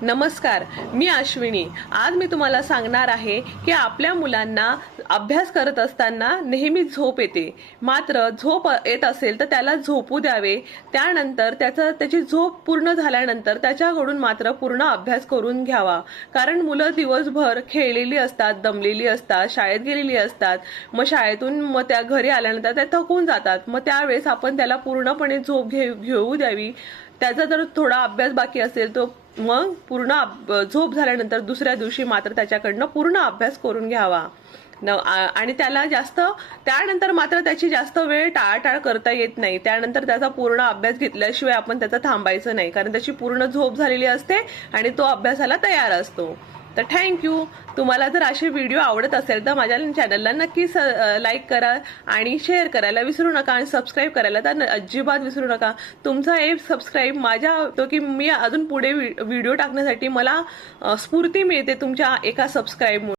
नमस्कार, मी अश्विनी। आज मी तुम्हाला सांगणार आहे की आपल्या मुलांना अभ्यास करत असताना नेहमी झोप येते। मात्र झोप येत असेल तर त्याला झोपू द्यावे। त्यानंतर त्याची झोप पूर्ण झाल्यानंतर त्याच्याकडून मात्र पूर्ण अभ्यास करून घ्यावा। कारण मुलं दिवसभर खेळलेली असतात, दमलेली असतात, शाळेत गेलेली असतात। मग शाळेतून त्या घरी आल्यानंतर ते थकून जातात। मग त्यावेळेस आपण त्याला पूर्णपणे झोप घेऊ द्यावी। त्याचा जर थोडा अभ्यास बाकी असेल तो मग पूर्ण झोप झाल्यानंतर दुसऱ्या दिवशी मात्र त्याच्याकडनं पूर्ण अभ्यास करून घ्यावा। आणि त्याला त्यानंतर मात्र त्याची जास्त वेळ टाळाटाळ करता येत नाही। त्यानंतर त्याचा पूर्ण अभ्यास घेतल्याशिवाय आपण त्याचा थांबायचं नाही, कारण त्याची पूर्ण झोप झालेली असते आणि तो अभ्यासाला तयार असतो। तर थँक्यू। तुम्हाला जर असे व्हिडिओ आवडत असेल तर माझ्या चॅनलला नक्कीच लाईक करा आणि शेअर करायला विसरू नका आणि सबस्क्राईब करायला तर अजिबात विसरू नका। तुमचा एक सबस्क्राईब माझ्या होतो की मी अजून पुढे व्हिडिओ टाकण्यासाठी मला स्फूर्ती मिळते तुमच्या एका सबस्क्राईबमुळे।